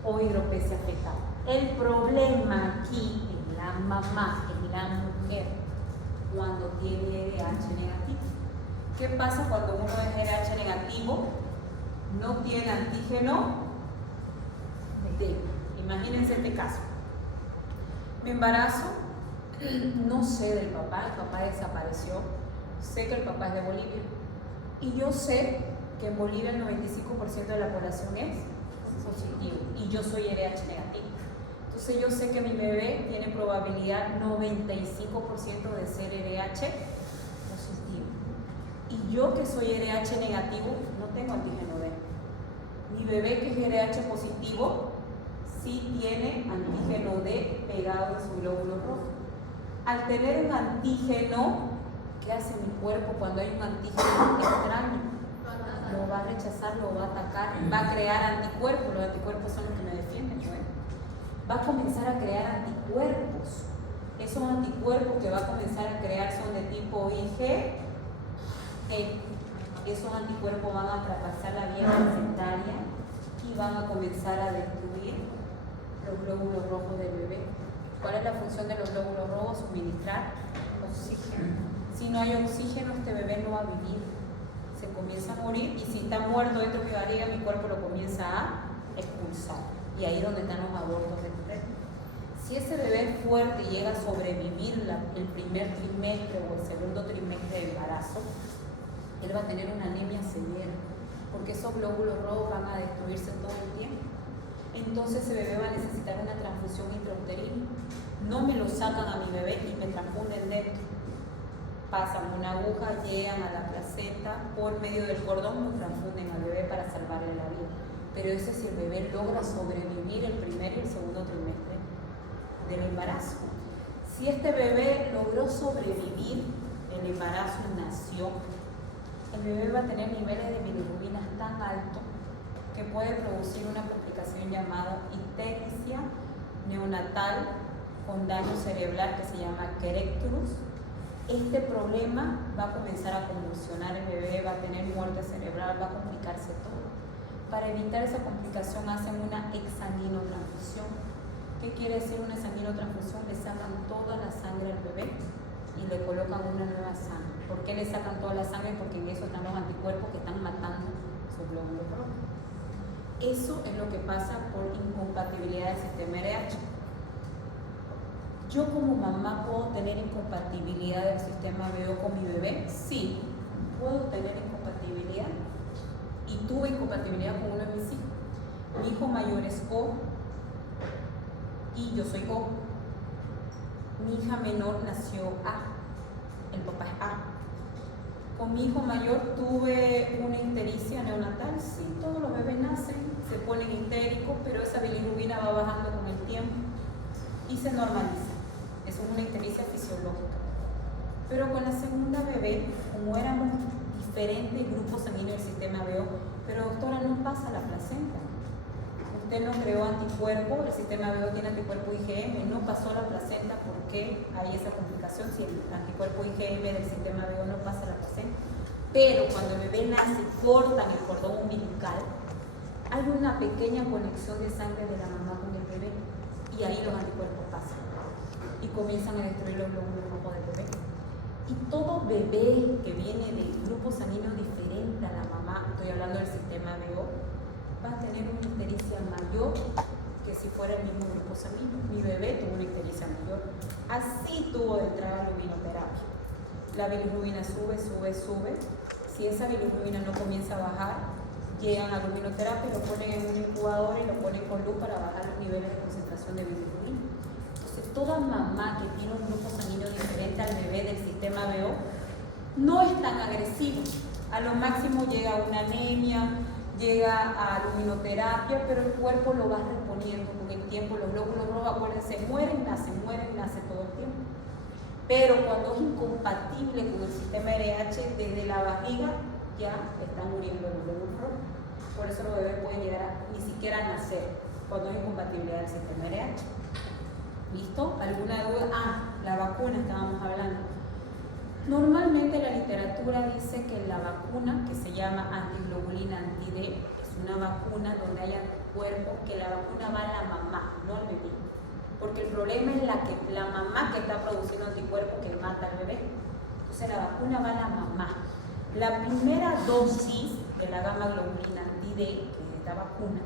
o hidropesia fetal. El problema aquí en la mamá, en la mujer, cuando tiene RH negativo. ¿Qué pasa cuando uno es RH negativo? No tiene antígeno D. Imagínense este caso. Me embarazo, no sé del papá, el papá desapareció. Sé que el papá es de Bolivia. Y yo sé que en Bolivia el 95% de la población es positivo. Y yo soy RH negativo. Entonces yo sé que mi bebé tiene probabilidad 95% de ser RH positivo. Y yo que soy RH negativo, no tengo antígeno D. Mi bebé que es RH positivo, sí tiene antígeno D pegado en su glóbulo rojo. Al tener un antígeno, ¿qué hace mi cuerpo cuando hay un antígeno extraño? Lo va a rechazar, lo va a atacar, va a crear anticuerpos. Los anticuerpos son los que me defienden, ¿no? Va a comenzar a crear anticuerpos. Esos anticuerpos que va a comenzar a crear son de tipo IgE. Esos anticuerpos van a traspasar la vía placentaria y van a comenzar a destruir los glóbulos rojos del bebé. ¿Cuál es la función de los glóbulos rojos? Suministrar oxígeno. Si no hay oxígeno, este bebé no va a vivir. Se comienza a morir y si está muerto dentro de mi barriga, mi cuerpo lo comienza a expulsar. Y ahí es donde están los abortos de mujer. Si ese bebé es fuerte y llega a sobrevivir el primer trimestre o el segundo trimestre de embarazo, él va a tener una anemia severa, porque esos glóbulos rojos van a destruirse todo el tiempo. Entonces ese bebé va a necesitar una transfusión intrauterina. No me lo sacan a mi bebé y me transfunden dentro. Pasan una aguja, llegan a la placenta, por medio del cordón lo transfunden al bebé para salvarle la vida. Pero eso es si el bebé logra sobrevivir el primer y el segundo trimestre del embarazo. Si este bebé logró sobrevivir el embarazo y nació, el bebé va a tener niveles de bilirrubinas tan altos que puede producir una complicación llamada ictericia neonatal con daño cerebral que se llama querectulus. Este problema va a comenzar a convulsionar el bebé, va a tener muerte cerebral, va a complicarse todo. Para evitar esa complicación hacen una exsanguinotransfusión. ¿Qué quiere decir una exsanguinotransfusión? Le sacan toda la sangre al bebé y le colocan una nueva sangre. ¿Por qué le sacan toda la sangre? Porque en eso están los anticuerpos que están matando su glóbulo rojo. Eso es lo que pasa por incompatibilidad del sistema RH. ¿Yo como mamá puedo tener incompatibilidad del sistema BO con mi bebé? Sí, puedo tener incompatibilidad. Y tuve incompatibilidad con uno de mis hijos. Mi hijo mayor es O y yo soy O. Mi hija menor nació A, el papá es A. Con mi hijo mayor tuve una ictericia neonatal. Sí, todos los bebés nacen, se ponen histéricos, pero esa bilirrubina va bajando con el tiempo y se normaliza. Eso es una ictericia fisiológica. Pero con la segunda bebé, como éramos diferentes grupos sanguíneos del sistema BO, pero doctora, no pasa la placenta. Usted no creó anticuerpo, el sistema BO tiene anticuerpo IgM, no pasó la placenta. ¿Por qué hay esa complicación si el anticuerpo IgM del sistema BO no pasa la placenta? Pero cuando el bebé nace, cortan el cordón umbilical, hay una pequeña conexión de sangre de la mamá con el bebé y ahí los anticuerpos pasan y comienzan a destruir los glóbulos rojos del bebé. Y todo bebé que viene de grupo sanguíneo diferente a la mamá, estoy hablando del sistema BO, va a tener una ictericia mayor que si fuera el mismo grupo sanguíneo. Mi bebé tuvo una ictericia mayor. Así tuvo de entrada la luminoterapia. La bilirrubina sube, sube, sube. Si esa bilirrubina no comienza a bajar, llegan a la luminoterapia, lo ponen en una incubadora y lo ponen con luz para bajar los niveles de concentración de bilirrubina. Entonces, toda mamá que tiene un grupo sanguíneo diferente al bebé del sistema BO no es tan agresivo. A lo máximo llega a una anemia, llega a luminoterapia, pero el cuerpo lo va reponiendo con el tiempo. Los glóbulos rojos, acuérdense, mueren, nacen todo el tiempo. Pero cuando es incompatible con el sistema RH, desde la barriga ya están muriendo los glóbulos rojos. Por eso los bebés pueden llegar a ni siquiera a nacer cuando hay incompatibilidad del sistema RH. ¿Listo? ¿Alguna duda? La vacuna estábamos hablando. Normalmente la literatura dice que la vacuna, que se llama antiglobulina anti-D, es una vacuna donde hay anticuerpos, que la vacuna va a la mamá, no al bebé. Porque el problema es la mamá que está produciendo anticuerpos que mata al bebé. Entonces la vacuna va a la mamá. La primera dosis de la gamma globulina anti-D, que es esta vacuna,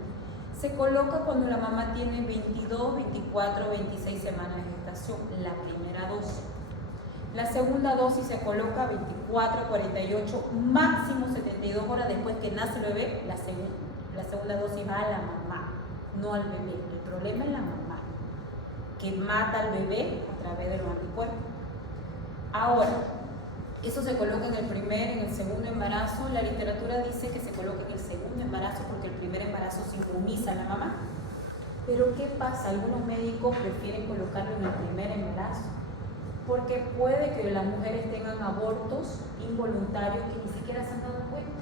se coloca cuando la mamá tiene 22, 24, 26 semanas de gestación, la primera dosis. La segunda dosis se coloca 24, 48, máximo 72 horas después que nace el bebé. La segunda dosis va a la mamá, no al bebé. El problema es la mamá, que mata al bebé a través de los anticuerpos. Ahora, eso se coloca en el primer, en el segundo embarazo. La literatura dice que se coloca en el segundo embarazo porque el primer embarazo se inmuniza a la mamá. Pero ¿qué pasa? Algunos médicos prefieren colocarlo en el primer embarazo, porque puede que las mujeres tengan abortos involuntarios que ni siquiera se han dado cuenta.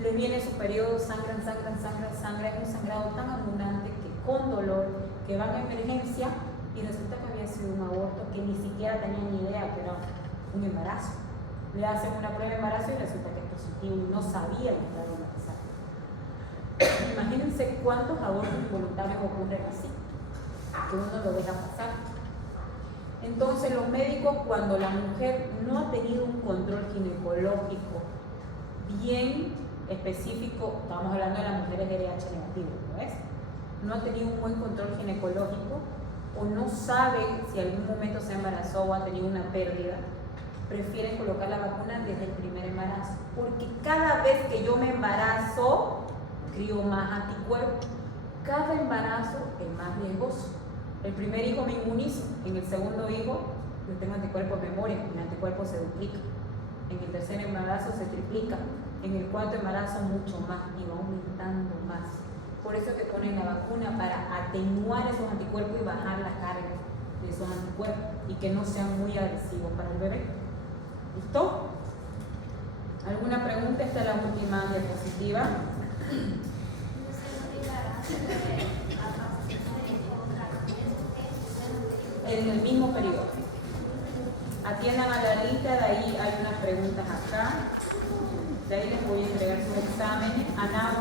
Les viene su periodo, sangran, es un sangrado tan abundante que con dolor, que van a emergencia y resulta que había sido un aborto que ni siquiera tenían ni idea que era un embarazo. Le hacen una prueba de embarazo y resulta que es positivo y no sabían que estaba embarazada. Imagínense cuántos abortos involuntarios ocurren así, que uno lo deja pasar. Entonces los médicos, cuando la mujer no ha tenido un control ginecológico bien específico, estamos hablando de las mujeres de RH negativo, ¿no es? No ha tenido un buen control ginecológico o no sabe si en algún momento se embarazó o ha tenido una pérdida, prefieren colocar la vacuna desde el primer embarazo, porque cada vez que yo me embarazo, crío más anticuerpos. Cada embarazo es más riesgoso. El primer hijo me inmunizo, en el segundo hijo yo tengo anticuerpos de memoria, mi anticuerpo se duplica. En el tercer embarazo se triplica, en el cuarto embarazo mucho más y va aumentando más. Por eso que ponen la vacuna para atenuar esos anticuerpos y bajar la carga de esos anticuerpos y que no sean muy agresivos para el bebé. ¿Listo? ¿Alguna pregunta? Esta es la última diapositiva. En el mismo periodo. Atiendan a la lista, de ahí hay unas preguntas acá. De ahí les voy a entregar sus exámenes. Anagua.